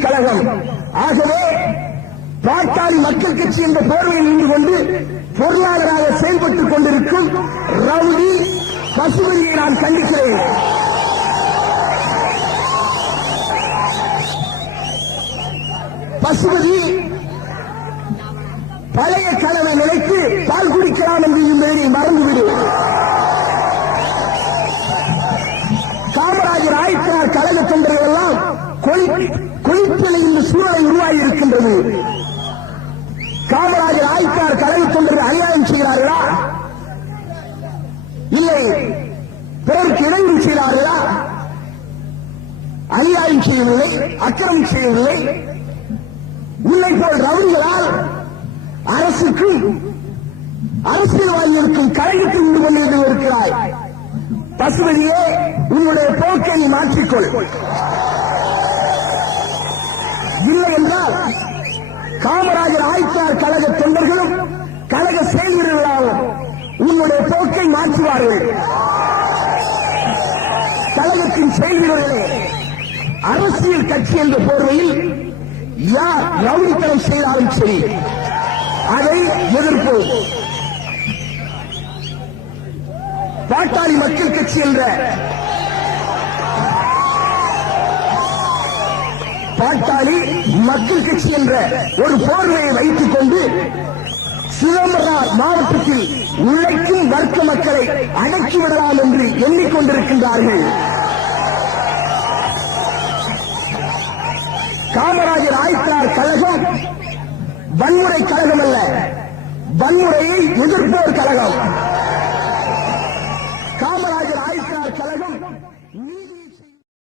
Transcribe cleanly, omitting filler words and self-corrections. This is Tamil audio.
செய்யும் கழகம். ஆகவே பாட்டாளி மக்கள் கட்சி என்ற போர்வையில் நின்று கொண்டு பொருளாளராக செயல்பட்டுக் கொண்டிருக்கும் ரவுடி பசுபதியை நான் கண்டிக்கிறேன். பசுபதி பழைய கனவை நினைத்து பால் குடிக்கலாம் என்று என்பதை மறந்துவிடு. காமராஜர் ஆயத்தினார் கழக தொண்டர்கள் எல்லாம் கொளித்தலை இந்த சூழலை உருவாகி இருக்கின்றது. காமராஜர் ஆயத்தினார் கழக தொண்டர்கள் அநியாயம் செய்கிறார்களா? இல்லை பிறருக்கு இடையூறு செய்கிறார்களா? அநியாயம் செய்யவில்லை, அக்கிரமம் செய்யவில்லை. உன்னை போல் ரவுடிகளால் அரசுக்கும் அரசியல்வாதிகளுக்கும் கழகத்தில் இருந்து கொண்டு இருக்கிறாய். பசுபதியே, உன்னுடைய போக்கை நீ மாற்றிக்கொள். இல்லை என்றால் காமராஜர் ஆயத்தார் கழக தொண்டர்களும் கழக செயல் வீரர்களாலும் உன்னுடைய போக்கை மாற்றுவார்கள். கழகத்தின் செயல் வீரர்களே, அரசியல் கட்சி என்ற போர்வையில் யார் ரவுடித்தனம் செய்தாலும் சரி, அதை எதிர்ப்போம். பாட்டாளி மக்கள் கட்சி என்ற பாட்டாளி மக்கள் கட்சி என்ற ஒரு போர்வையை வைத்துக் கொண்டு சிதம்பரம் மாவட்டத்தில் உழைக்கும் வர்க்க மக்களை அடக்கிவிடலாம் என்று எண்ணிக்கொண்டிருக்கின்றார்கள். காமராஜர் ஆயத்தார் கழகம் வன்முறை கழகம் அல்ல, வன்முறையை எதிர்ப்போர் கழகம்.